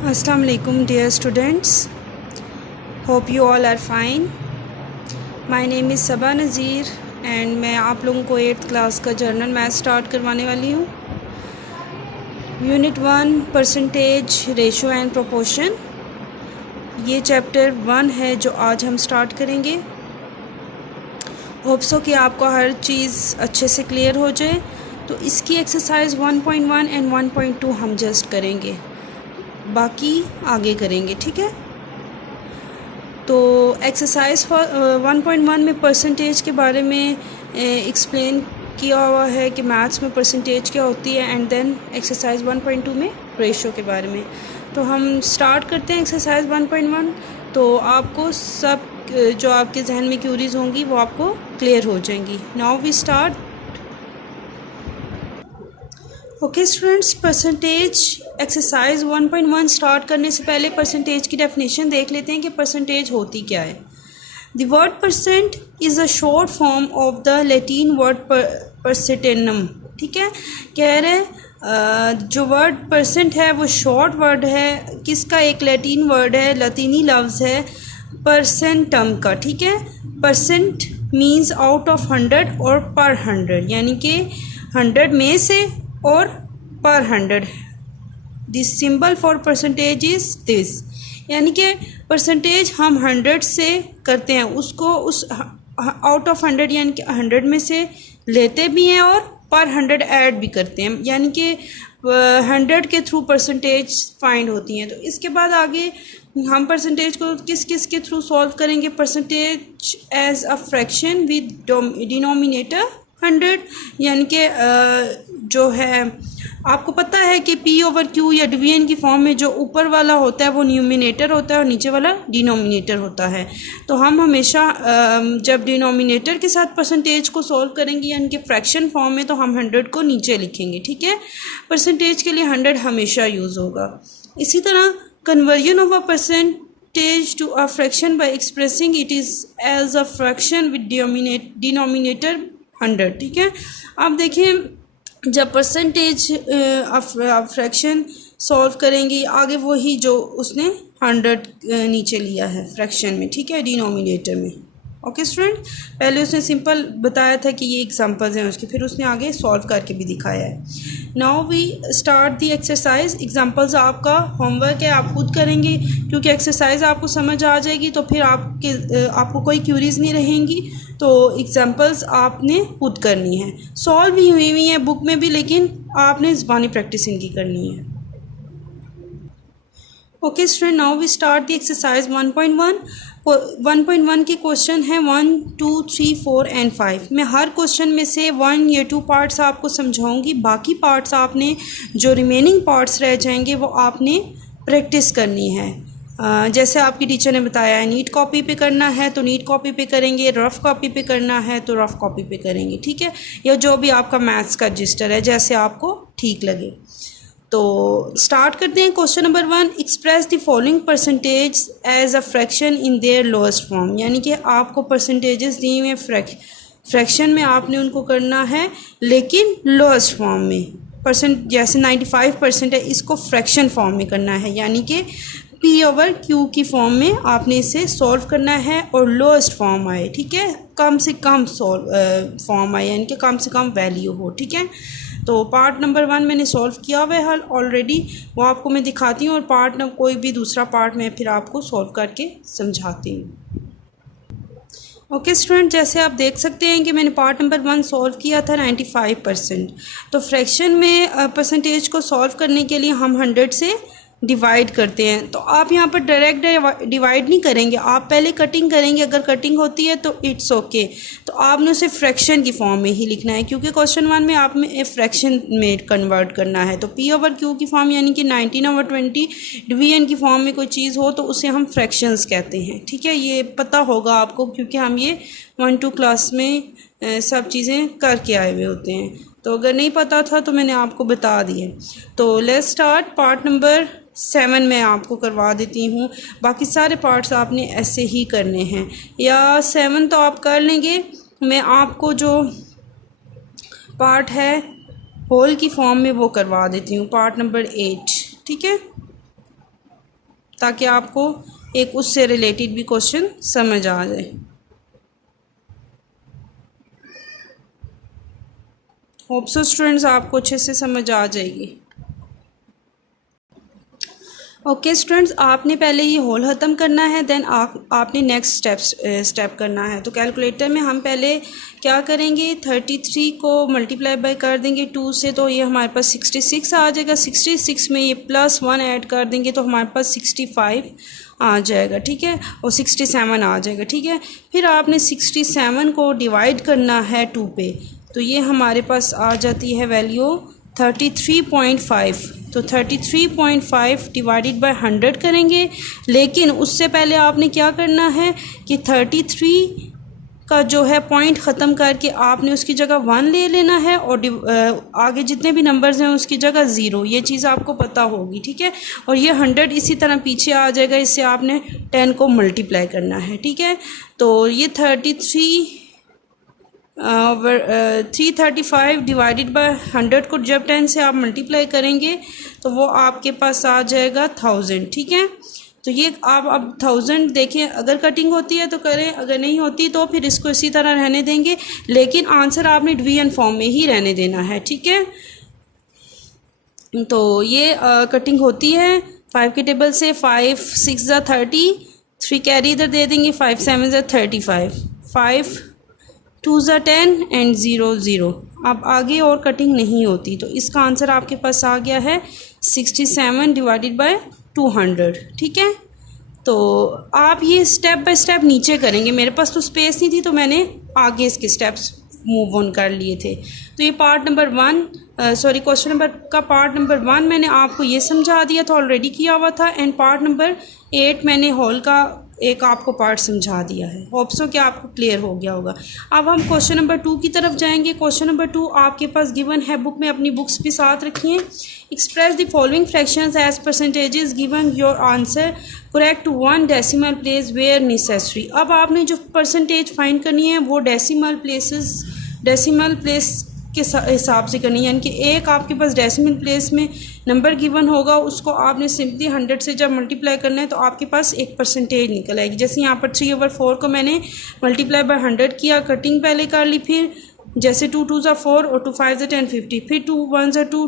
Assalamu alaikum dear students. Hope you all are fine. My name is Saba Nazir and मैं आप लोगों को 8th class का जर्नल मैथ स्टार्ट करवाने वाली हूँ। Unit 1 percentage ratio and proportion, ये चैप्टर 1 है जो आज हम स्टार्ट करेंगे। होप सो कि आपको हर चीज़ अच्छे से क्लियर हो जाए। तो इसकी एक्सरसाइज 1.1 एंड 1.2 हम जस्ट करेंगे, बाकी आगे करेंगे, ठीक है। तो एक्सरसाइज 1.1 में परसेंटेज के बारे में एक्सप्लेन किया हुआ है कि मैथ्स में परसेंटेज क्या होती है, एंड देन एक्सरसाइज 1.2 में रेशो के बारे में। तो हम स्टार्ट करते हैं एक्सरसाइज 1.1। तो आपको सब जो आपके जहन में क्यूरीज होंगी वो आपको क्लियर हो जाएंगी। Now we start. Okay students, percentage exercise 1.1 start करने से पहले परसेंटेज की डेफिनेशन देख लेते हैं कि परसेंटेज होती क्या है। The word percent is a short form of the Latin word percentum, ठीक है। कह रहे जो वर्ड परसेंट है वो शॉर्ट वर्ड है किसका, एक लैटिन वर्ड है, लतीनी लफ्ज़ है परसेंटम का, ठीक है। परसेंट मीन्स आउट ऑफ 100 और पर 100, यानी कि 100 में से और पर 100। This symbol for percentage is this, यानी कि परसेंटेज हम 100 से करते हैं, उसको उस आउट ऑफ 100 यानी कि 100 में से लेते भी हैं और पर 100 ऐड भी करते हैं, यानी कि 100 के थ्रू परसेंटेज फाइंड होती हैं। तो इसके बाद आगे हम परसेंटेज को किस किस के थ्रू सॉल्व करेंगे। Percentage as a fraction with denominator 100, यानी कि जो है आपको पता है कि P/Q या डिवीजन की फॉर्म में जो ऊपर वाला होता है वो न्यूमिनेटर होता है और नीचे वाला डिनोमिनेटर होता है। तो हम हमेशा जब डिनोमिनेटर के साथ परसेंटेज को सॉल्व करेंगे यानी कि फ्रैक्शन फॉर्म में, तो हम 100 को नीचे लिखेंगे, ठीक है। परसेंटेज के लिए 100 हमेशा यूज़ होगा। इसी तरह conversion of a percentage to a fraction by expressing it is as a fraction with denominator 100, ठीक है। आप देखें जब परसेंटेज फ्रैक्शन सॉल्व करेंगे आगे वही जो उसने 100 नीचे लिया है फ्रैक्शन में, ठीक है, डिनोमिनेटर में। ओके स्टूडेंट, पहले उसने सिंपल बताया था कि ये एग्जांपल्स हैं उसके, फिर उसने आगे सॉल्व करके भी दिखाया है। Now we start the exercise. Examples आपका होमवर्क है, आप खुद करेंगे, क्योंकि एक्सरसाइज आपको समझ आ जाएगी तो फिर आपको कोई क्यूरीज नहीं रहेंगी। तो एग्जांपल्स आपने खुद करनी है, सॉल्व भी हुई हैं बुक में भी, लेकिन आपने ज़बानी प्रैक्टिस इनकी करनी है। Okay student, now we start the exercise 1.1। 1.1 के क्वेश्चन है 1, 2, 3, 4 एंड 5। मैं हर क्वेश्चन में से 1 या 2 पार्ट्स आपको समझाऊंगी, बाकी पार्ट्स आपने जो रिमेनिंग पार्ट्स रह जाएंगे वो आपने प्रैक्टिस करनी है। जैसे आपकी टीचर ने बताया है, नीट कॉपी पे करना है तो नीट कॉपी पे करेंगे, रफ़ कॉपी पे करना है तो रफ़ कॉपी पे करेंगे, ठीक है। या जो भी आपका मैथ्स का रजिस्टर है, जैसे आपको ठीक लगे। तो स्टार्ट करते हैं। Question number 1, express the following percentage as a fraction in their lowest form, यानी कि आपको परसेंटेजेस दिए हुए फ्रैक्शन में आपने उनको करना है, लेकिन लोएस्ट फॉर्म में। परसेंट जैसे 95% है, इसको फ्रैक्शन फॉर्म में करना है, यानी कि P/Q की फॉर्म में आपने इसे सॉल्व करना है और लोएस्ट फॉर्म आए, ठीक है, कम से कम फॉर्म आए, यानी कि कम से कम वैल्यू हो, ठीक है। तो पार्ट नंबर 1 मैंने सॉल्व किया हुआ है हल ऑलरेडी, वो आपको मैं दिखाती हूँ, और कोई भी दूसरा पार्ट मैं फिर आपको सॉल्व करके समझाती हूँ। ओके स्टूडेंट, जैसे आप देख सकते हैं कि मैंने पार्ट नंबर 1 सॉल्व किया था 95%। तो फ्रैक्शन में परसेंटेज को सॉल्व करने के लिए हम 100 से डिवाइड करते हैं। तो आप यहाँ पर डायरेक्ट डिवाइड नहीं करेंगे, आप पहले कटिंग करेंगे। अगर कटिंग होती है तो इट्स ओके, तो आपने उसे फ्रैक्शन की फॉर्म में ही लिखना है, क्योंकि क्वेश्चन 1 में आप में फ्रैक्शन में कन्वर्ट करना है। तो P/Q की फॉर्म यानी कि 19/20 डिवीजन की फॉर्म में कोई चीज़ हो तो उसे हम फ्रैक्शंस कहते हैं, ठीक है। ये पता होगा आपको, क्योंकि हम ये 1-2 क्लास में सब चीज़ें करके आए हुए होते हैं। तो अगर नहीं पता था तो मैंने आपको बता दिए। तो लेट्स स्टार्ट। पार्ट नंबर 7 मैं आपको करवा देती हूँ, बाकी सारे पार्ट्स आपने ऐसे ही करने हैं, या 7 तो आप कर लेंगे। मैं आपको जो पार्ट है होल की फॉर्म में वो करवा देती हूँ, पार्ट नंबर 8, ठीक है। ताकि आपको एक उससे रिलेटेड भी क्वेश्चन समझ आ जाए। होप सो स्टूडेंट्स आपको अच्छे से समझ आ जाएगी। ओके स्टूडेंट्स, आपने पहले ये होल ख़त्म करना है, देन आपने नेक्स्ट स्टेप करना है। तो कैलकुलेटर में हम पहले क्या करेंगे, 33 को मल्टीप्लाई बाय कर देंगे 2 से, तो ये हमारे पास 66 आ जाएगा। 66 में ये +1 ऐड कर देंगे तो हमारे पास 65 आ जाएगा, ठीक है, और 67 आ जाएगा, ठीक है। फिर आपने 67 को डिवाइड करना है 2 पे, तो ये हमारे पास आ जाती है वैल्यू 33.5। तो 33.5 डिवाइडेड बाय 100 करेंगे, लेकिन उससे पहले आपने क्या करना है कि 33 का जो है पॉइंट ख़त्म करके आपने उसकी जगह 1 ले लेना है और आगे जितने भी नंबर्स हैं उसकी जगह 0, ये चीज़ आपको पता होगी, ठीक है। और ये 100 इसी तरह पीछे आ जाएगा, इससे आपने 10 को मल्टीप्लाई करना है, ठीक है। तो ये 335 डिवाइडेड बाय 100 को जब 10 से आप मल्टीप्लाई करेंगे तो वो आपके पास आ जाएगा 1000, ठीक है। तो ये आप अब 1000 देखें, अगर कटिंग होती है तो करें, अगर नहीं होती तो फिर इसको इसी तरह रहने देंगे, लेकिन आंसर आपने डिवीजन फॉर्म में ही रहने देना है, ठीक है। तो ये कटिंग होती है 5 के टेबल से। 5 6 ज़ा 30, 3 कैरी इधर दे देंगे, 5 7 ज़ा 35, 5 2 ज़ा 10 एंड 0 0। अब आगे और कटिंग नहीं होती, तो इसका आंसर आपके पास आ गया है 67 डिवाइडेड बाय 200, ठीक है। तो आप ये स्टेप बाय स्टेप नीचे करेंगे, मेरे पास तो स्पेस नहीं थी तो मैंने आगे इसके स्टेप्स मूव ऑन कर लिए थे। तो ये पार्ट नंबर 1 क्वेश्चन नंबर का पार्ट नंबर 1 मैंने आपको ये समझा दिया था, ऑलरेडी किया हुआ था, एंड पार्ट नंबर 8 मैंने हॉल का एक आपको पार्ट समझा दिया है। होप सो कि आपको क्लियर हो गया होगा। अब हम क्वेश्चन नंबर 2 की तरफ जाएंगे। क्वेश्चन नंबर 2 आपके पास गिवन है बुक में, अपनी बुक्स भी साथ रखिए। Express the following fractions as percentages given your answer correct to 1 decimal place where necessary. अब आपने जो परसेंटेज फाइंड करनी है वो डेसिमल प्लेस के हिसाब से करनी है, यानी कि एक आपके पास डेसिमल प्लेस में नंबर गिवन होगा, उसको आपने सिंपली 100 से जब मल्टीप्लाई करना है तो आपके पास एक परसेंटेज निकल आएगी। जैसे यहाँ पर 3/4 को मैंने मल्टीप्लाई बाय 100 किया, कटिंग पहले कर ली, फिर जैसे 2 2 ज़ा 4 और 2 5 ज़ा 10 50, फिर 2 1 ज़ा 2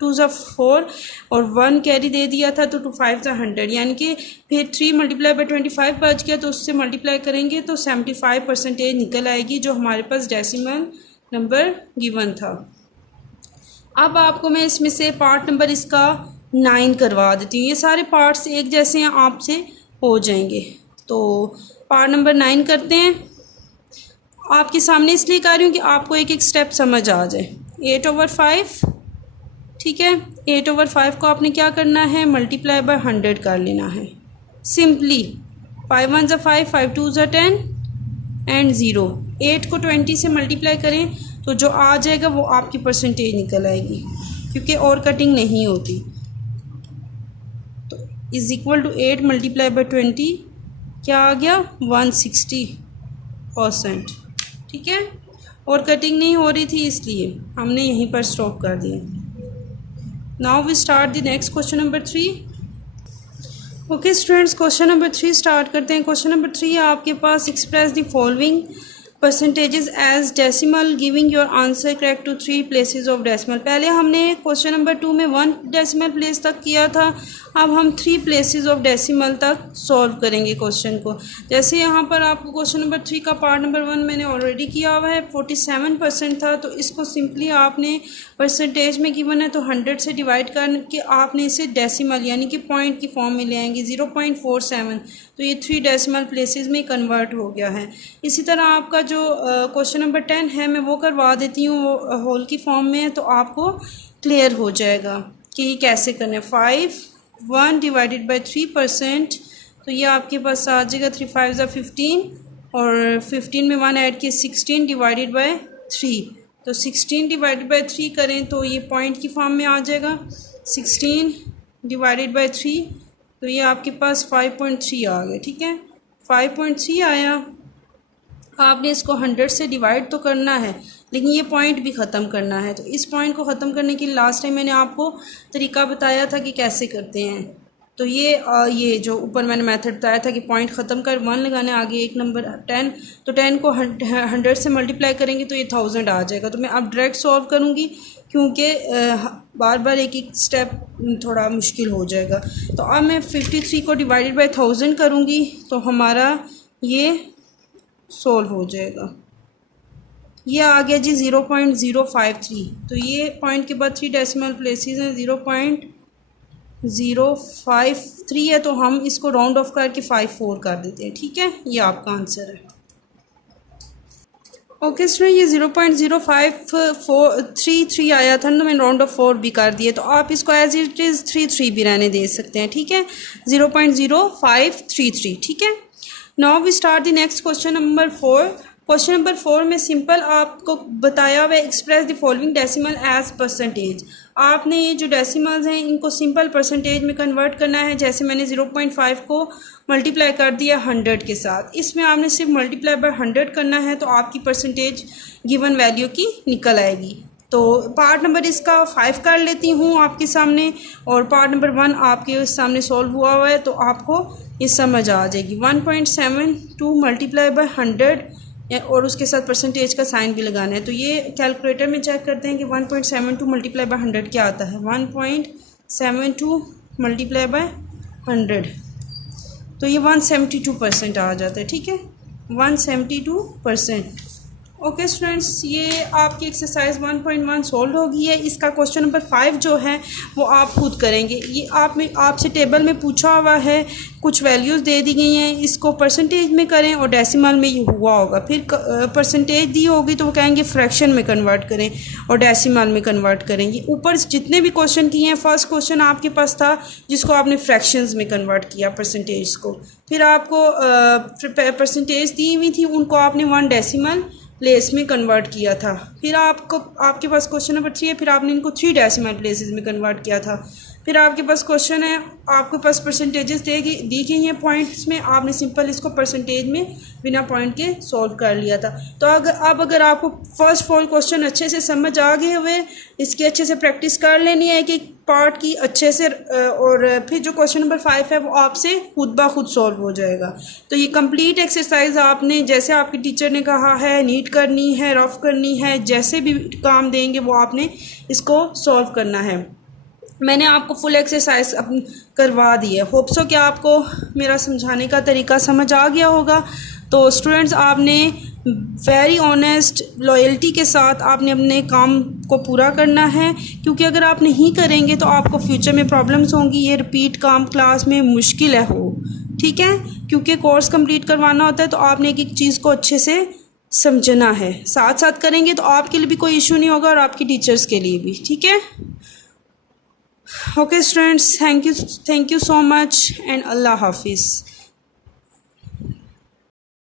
2 ज़ा 4 और 1 कैरी दे दिया था तो 2 5 ज़ा 100, यानी कि फिर 3 मल्टीप्लाई बाय 25 बच गया, तो उससे मल्टीप्लाई करेंगे तो 75 परसेंटेज निकल आएगी, जो हमारे पास डेसिमल नंबर गिवन था। अब आपको मैं इसमें से पार्ट नंबर इसका 9 करवा देती हूँ। ये सारे पार्ट्स एक जैसे हैं, आपसे हो जाएंगे। तो पार्ट नंबर 9 करते हैं। आपके सामने इसलिए कर रही हूँ कि आपको एक एक स्टेप समझ आ जाए। 8/5, ठीक है, 8/5 को आपने क्या करना है, मल्टीप्लाई बाय 100 कर लेना है सिंपली। 5 1 ज़ा 5, 5 2 ज़ा 10 एंड 0। 8 को 20 से मल्टीप्लाई करें तो जो आ जाएगा वो आपकी परसेंटेज निकल आएगी, क्योंकि और कटिंग नहीं होती। तो is equal to 8 multiply by 20 क्या आ गया, 160%, ठीक है। और कटिंग नहीं हो रही थी इसलिए हमने यहीं पर स्टॉप कर दिया। Now we start the next question number 3। Okay students, question number 3 start करते हैं। क्वेश्चन नंबर 3 आपके पास, express the following percentages as decimal giving your answer correct to 3 places of decimal. पहले हमने क्वेश्चन नंबर 2 में 1 decimal place तक किया था, अब हम 3 प्लेसेस ऑफ डेसिमल तक सॉल्व करेंगे क्वेश्चन को। जैसे यहाँ पर आपको क्वेश्चन नंबर 3 का पार्ट नंबर 1 मैंने ऑलरेडी किया हुआ है, 47% था, तो इसको सिंपली आपने परसेंटेज में गिवन है तो 100 से डिवाइड करके आपने इसे डेसिमल यानी कि पॉइंट की फॉर्म में ले आएंगे, 0.47, तो ये 3 डेसिमल प्लेसेस में कन्वर्ट हो गया है। इसी तरह आपका जो क्वेश्चन नंबर 10 है मैं वो करवा देती हूँ, वो होल की फॉर्म में है, तो आपको क्लियर हो जाएगा कि ये कैसे करना है। 5 1 डिवाइडेड बाय 3%, तो ये आपके पास आ जाएगा 3 5 ज़ा 15 और 15 में 1 ऐड किए 16 डिवाइडेड बाय 3, तो 16 डिवाइडेड बाय 3 करें तो ये पॉइंट की फॉर्म में आ जाएगा। 16 डिवाइडेड बाय 3, तो ये आपके पास 5.3 आ गया, ठीक है, 5.3 आया। आपने इसको 100 से डिवाइड तो करना है, लेकिन ये पॉइंट भी ख़त्म करना है। तो इस पॉइंट को ख़त्म करने के लिए लास्ट टाइम मैंने आपको तरीका बताया था कि कैसे करते हैं। तो ये जो ऊपर मैंने मेथड बताया था कि पॉइंट ख़त्म कर 1 लगाना है, आगे एक नंबर 10, तो 10 को 100 से मल्टीप्लाई करेंगे तो ये 1000 आ जाएगा। तो मैं अब डायरेक्ट सॉल्व करूँगी क्योंकि बार बार एक एक स्टेप थोड़ा मुश्किल हो जाएगा। तो अब मैं 53 को डिवाइडेड बाई 1000 करूँगी तो हमारा ये सॉल्व हो जाएगा। ये आ गया जी 0.053। तो ये पॉइंट के बाद 3 डेसिमल प्लेसेस हैं, 0.053 है, तो हम इसको राउंड ऑफ करके 54 कर देते हैं। ठीक है, ये आपका आंसर है। ओके स्टूडेंट, ये 0.05433 आया था ना, मैंने राउंड ऑफ 4 भी कर दिए, तो आप इसको एज इट इज़ 33 भी रहने दे सकते हैं। ठीक है, 0.0533। ठीक है, now we start the next question number 4। Question number 4 में सिंपल आपको बताया हुआ है express the following decimal as percentage. आपने ये जो डेसिमल्स हैं इनको सिंपल परसेंटेज में कन्वर्ट करना है। जैसे मैंने 0.5 को मल्टीप्लाई कर दिया 100 के साथ, इसमें आपने सिर्फ मल्टीप्लाई बाय 100 करना है तो आपकी परसेंटेज गिवन वैल्यू की निकल आएगी। तो पार्ट नंबर इसका 5 कर लेती हूँ आपके सामने, और पार्ट नंबर 1 आपके सामने सॉल्व हुआ है, तो आपको ये समझ आ जाएगी। 1.72 मल्टीप्लाई बाय 100 और उसके साथ परसेंटेज का साइन भी लगाना है। तो ये कैलकुलेटर में चेक करते हैं कि 1.72 मल्टीप्लाई बाय 100 क्या आता है। 1.72 मल्टीप्लाई बाय 100, तो ये 172% आ जाता है। ठीक है, 172%। ओके स्टूडेंट्स, ये आपकी एक्सरसाइज 1.1 सॉल्व हो गई है। इसका क्वेश्चन नंबर 5 जो है वो आप खुद करेंगे। ये आपसे टेबल में पूछा हुआ है, कुछ वैल्यूज़ दे दी गई हैं, इसको परसेंटेज में करें और डेसिमल में ये हुआ होगा। फिर परसेंटेज दी होगी तो वो कहेंगे फ्रैक्शन में कन्वर्ट करें और डेसिमल में कन्वर्ट करें। ये ऊपर जितने भी क्वेश्चन किए हैं, फर्स्ट क्वेश्चन आपके पास था जिसको आपने फ्रैक्शंस में कन्वर्ट किया परसेंटेज को, फिर आपको परसेंटेज दी हुई थी उनको आपने 1 डेसिमल प्लेस में कन्वर्ट किया था। फिर आपके पास क्वेश्चन नंबर 3 है, फिर आपने इनको 3 डेसिमल प्लेसेस में कन्वर्ट किया था। फिर आपके पास क्वेश्चन है, आपके पास परसेंटेजेस दी गई हैं पॉइंट्स में, आपने सिंपल इसको परसेंटेज में बिना पॉइंट के सॉल्व कर लिया था। तो अगर आपको फर्स्ट 4 क्वेश्चन अच्छे से समझ आ गए हुए, इसकी अच्छे से प्रैक्टिस कर लेनी है कि पार्ट की अच्छे से, और फिर जो क्वेश्चन नंबर 5 है वो आपसे खुद ब खुद सॉल्व हो जाएगा। तो ये कंप्लीट एक्सरसाइज आपने जैसे आपके टीचर ने कहा है नीट करनी है, रफ करनी है, जैसे भी काम देंगे वो आपने इसको सॉल्व करना है। मैंने आपको फुल एक्सरसाइज करवा दी है। होप सो कि आपको मेरा समझाने का तरीका समझ आ गया होगा। तो स्टूडेंट्स, आपने वेरी ऑनेस्ट लॉयल्टी के साथ आपने अपने काम को पूरा करना है, क्योंकि अगर आप नहीं करेंगे तो आपको फ्यूचर में प्रॉब्लम्स होंगी। ये रिपीट काम क्लास में मुश्किल है हो, ठीक है, क्योंकि कोर्स कंप्लीट करवाना होता है तो आपने एक एक चीज़ को अच्छे से समझना है। साथ साथ करेंगे तो आपके लिए भी कोई इशू नहीं होगा और आपकी टीचर्स के लिए भी। ठीक है, okay students, thank you so much and अल्लाह हाफिज़।